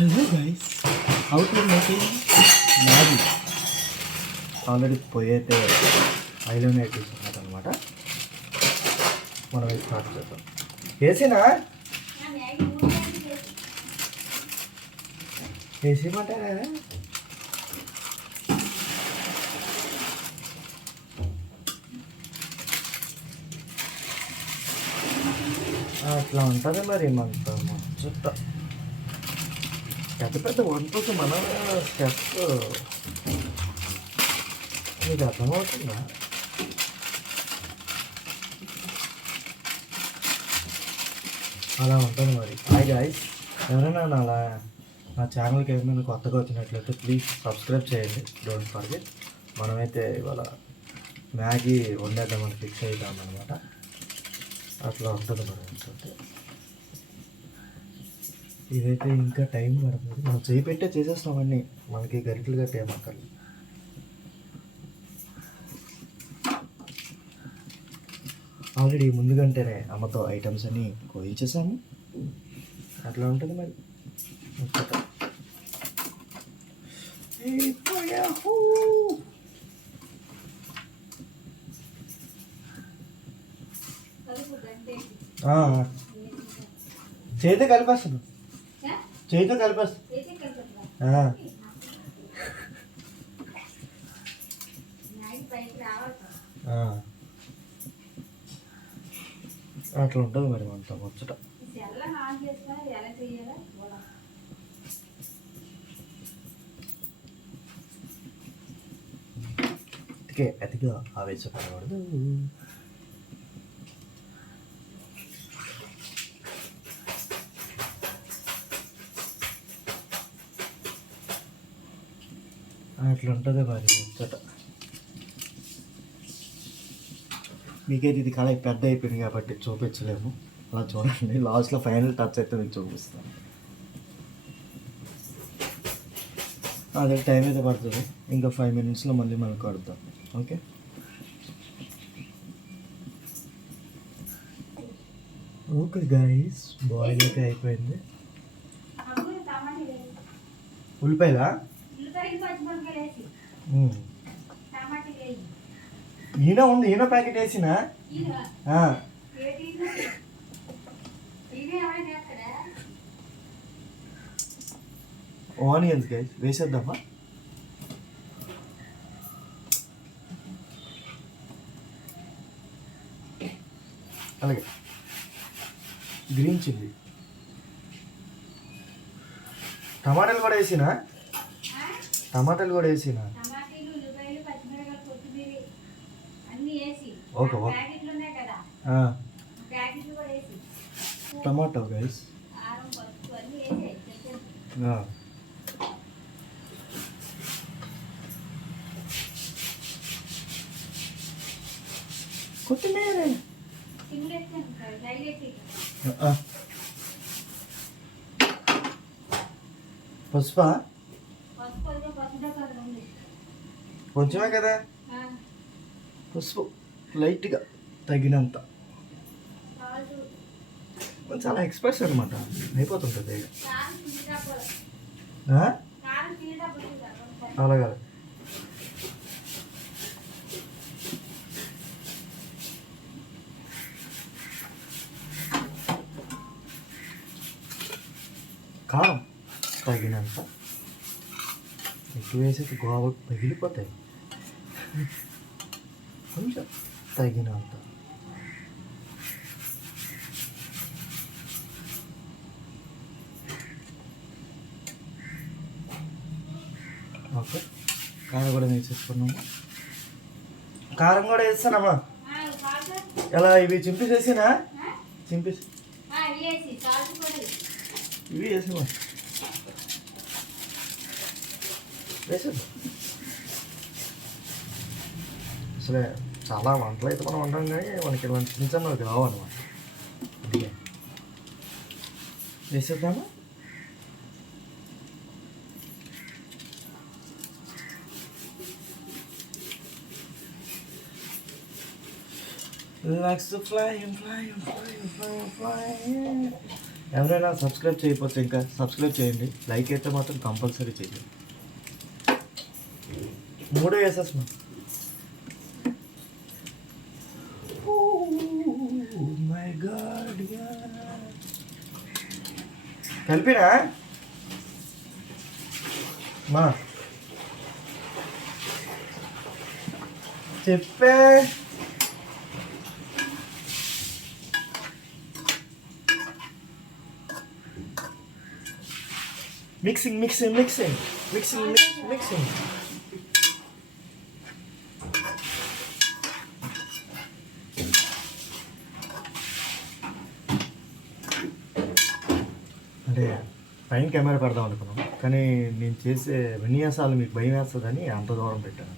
Hello guys, how to making Maggi. Already పొయ్యి అయితే ఐలోనే తీసుకున్నట్టు అనమాట. మనం స్టార్ట్ చేద్దాం. వేసినా వేసేయమంటారా? అట్లా ఉంటుంది మరి. మంత ముచ్చట పెద్ద పెద్ద వంటలకు మన స్టెప్ మీకు అర్థమవుతుందా? అలా ఉంటుంది మరి. హాయ్ గాయ్స్, ఎవరైనా నా ఛానల్కి ఏమైనా కొత్తగా వచ్చినట్లయితే ప్లీజ్ సబ్స్క్రైబ్ చేయండి. Don't forget. మనమైతే ఇవాళ మ్యాగీ వండేద్దామని ఫిక్స్ అవుతామన్నమాట. అట్లా ఉంటుంది మరి. అంటే ఇదైతే ఇంకా టైం పడుతుంది. మనం చేయి పెట్టే చేసేస్తామన్నీ, మనకి గరిటలు గట్టి ఏమక్కర్లేదు. ఆల్రెడీ ముందుగంటేనే అమ్మతో ఐటమ్స్ అన్నీ కోయించేసాము. అట్లా ఉంటుంది మరి. చేతితో కలిపేస్తాను, చేతితో కలిపేస్తాను. అట్లా ఉంటుంది మరి మనతో ముచ్చట. అతిగా ఆవేశపడకూడదు. అట్లా ఉంటుంది మరి ముచ్చట. మీకైతే ఇది కళ పెద్ద అయిపోయింది కాబట్టి చూపించలేము. అలా చూడండి, లాస్ట్లో ఫైనల్ టచ్ అయితే మీకు చూపిస్తాను. అదే టైం అయితే పడుతుంది. ఇంకా 5 minutesలో మళ్ళీ మనం కడుద్దాం. ఓకే, ఓకే గైస్, బాయిల్ అయితే అయిపోయింది. ఉల్లిపాయలా? ఈయన ఉంది, ఈయన ప్యాకెట్ వేసిన ఆనియన్స్ గైస్ వేసేద్దామా? అలాగే గ్రీన్ చిల్లీ, టమాటాలు కూడా వేసినా, టమాటాలు కూడా వేసినా. Okay okay, tomato guys. కొత్తిమీర, పసుపా? కొంచెమే కదా పసుపు, లైట్గా తగినంత. చాలా ఎక్స్పర్ట్స్ అనమాట, అయిపోతుంటుంది. అలాగే కారం తగినంత. ఎక్కువ వేసేది గోవ పగిలిపోతాయి. కొంచెం తగినంత. ఓకే, కారం కూడా వేసేసుకున్నాము. కారం కూడా వేస్తానమ్మా. ఎలా ఇవి చింపేసేసినా? చింపేసి ఇవి వేసామా? వేసేది అసలే చాలా వంటలు అయితే మనం వంటాం, కానీ మనకి ఇలాంటి చిన్న చిన్నవి రావన్నమాట. వేసేద్దామా? Likes to fly and fly and fly and fly and fly. ఎవరైనా సబ్స్క్రైబ్ చేయకపోతే ఇంకా సబ్స్క్రైబ్ చేయండి. లైక్ అయితే మాత్రం కంపల్సరీ చేయండి. 3 వేసేస్తున్నా. మై గాడ్, కలిపినా మా చెప్పే. Mixing mixing mixing mixing mixing. అంటే పైన కెమెరా పెడదాం అనుకున్నాం, కానీ నేను చేసే విన్యాసాలు మీకు భయం వేస్తుందని అంత దూరం పెట్టాను.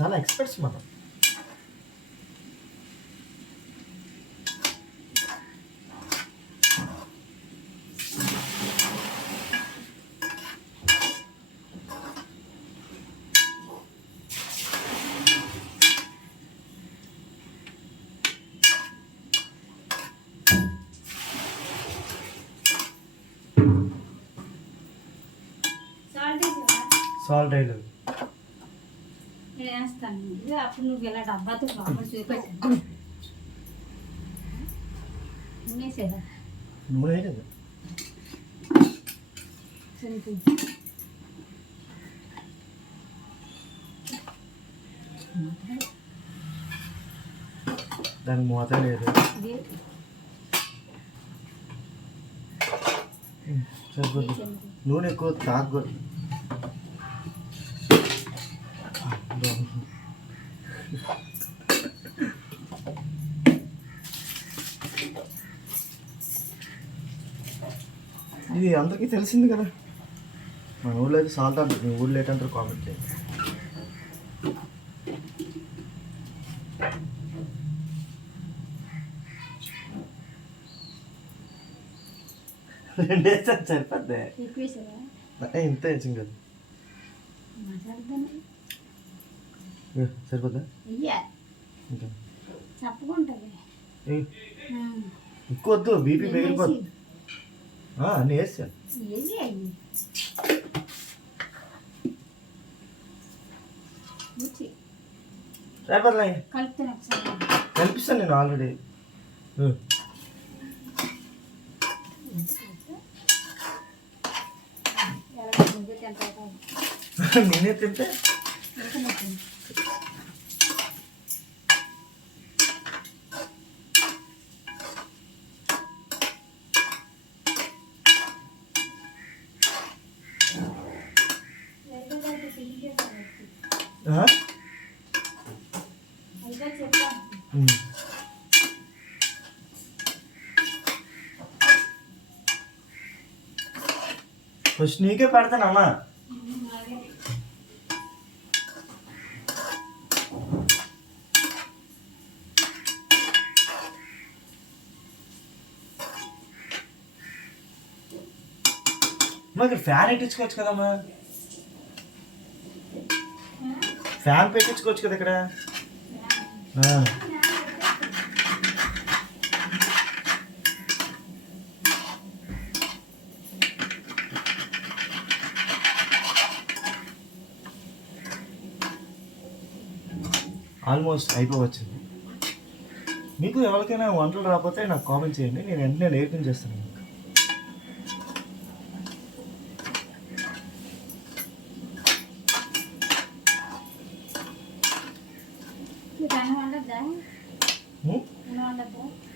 చాలా ఎక్స్పర్ట్స్ మనం. సాల్ట్ వేయలేదు. అప్పుడు నువ్వు ఇలా డబ్బాతో లోపల చూపెట్టు. నూనెసేదా? నూనె వేయలేదు. దానికి మూత లేదు. సరిపోతుంది. నూనె ఎక్కువ తాగకూడదు. ఇది అందరికీ తెలిసింది కదా. మన ఊళ్ళో అయితే సాల్ట్ అంటారు, మీ ఊళ్ళో ఏంటంటారు కామెంట్ చేయండి. రెండేసారి సరిపోద్ది. ఇంత వేసాం కదా, సరిపోద్దా? ఎక్కువ వద్దు, బీపీ పెరిగిపోద్ది. అన్నీ వేసాను. సరిపోద్దా? కల్పిస్తాను నేను ఆల్రెడీ. నేనే తింటే ఫస్ట్ నీకే పెడతానమ్మా. మాకు ఫ్యాన్ పెట్టించుకోవచ్చు కదమ్మా, ఫ్యాన్ పెట్టించుకోవచ్చు కదా ఇక్కడ. ఆల్మోస్ట్ అయిపోవచ్చింది. మీకు ఎవరికైనా వంటలు రాకపోతే నాకు కామెంట్ చేయండి, నేను వెంటనే నేర్పించేస్తాను.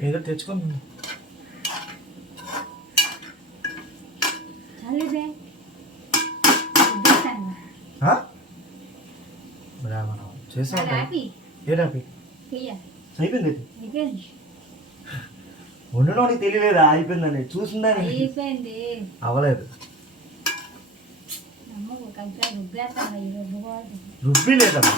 ఏదో తెచ్చుకోండి. చేసాం. ఏ రాపి అయిపోయింది. వండడానికి తెలియలేదా? అయిపోయిందని చూసిందని. అవ్వలేదు. రుబ్బి లేదమ్మా.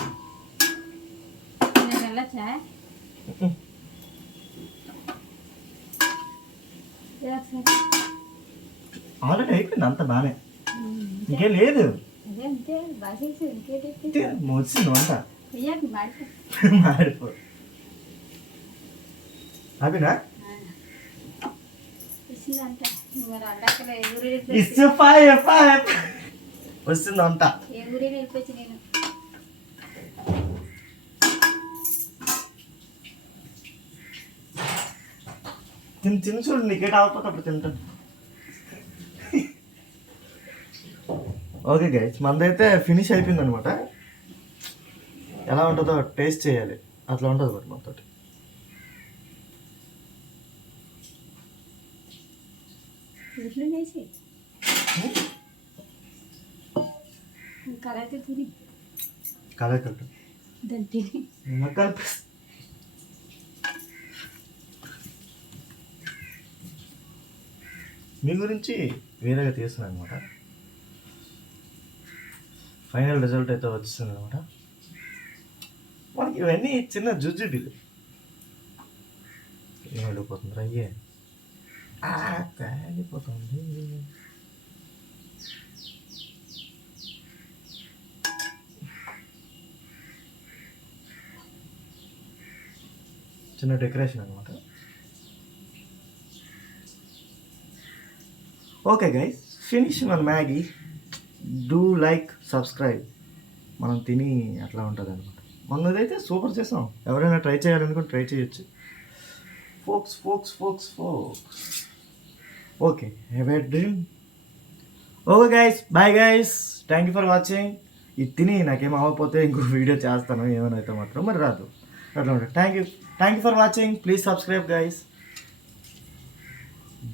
ఆల్రెడీ అయిపోయింది, అంత బాగానే. ఇంకేం లేదు. వచ్చింది వంట. మాడిపో హ్యాపీనా? ఇచ్చిందంట మరి అడ్డాకల ఏ ఊరు ఇస్తే వస్తుందంట. ఏ ఊరే వెళ్ళిపోయి నేను తిని చూడు, నీకేట ఆగిపోతే అప్పుడు తింటాను. ఓకే గైస్, మనదైతే ఫినిష్ అయిపోయింది అనమాట. ఎలా ఉంటుందో టేస్ట్ చేయాలి, అట్లా ఉంటుంది మరి మనతో. ఇట్లు వేసి కలర్ తిని కలర్ కట్టు దంతి కలిపి. మీ గురించి వేరేగా తీస్తున్నాను అనమాట. ఫైనల్ రిజల్ట్ అయితే వచ్చింది అనమాట. మనకి ఇవన్నీ చిన్న జుజ్జుబీలు. ఏం వెళ్ళిపోతుంది అయ్యే, కాలిపోతుంది. చిన్న డెకరేషన్ అనమాట. ఓకే గైస్, ఫినిష్ మన మ్యాగీ. Do like, subscribe. మనం తిని అట్లా ఉంటుంది అనమాట. మొన్నదైతే సూపర్ చేసాం. ఎవరైనా ట్రై చేయాలనుకుంటే ట్రై చేయొచ్చు. Folks. Okay, have a dream. Okay guys, bye guys, thank you for watching. ఇది తిని నాకేం అవ్వకపోతే ఇంకో వీడియో చేస్తాను, ఏమైనా అయితే మాత్రం మరి రాదు అట్లా ఉంటుంది. Thank you for watching. Please subscribe guys,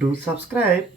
do subscribe.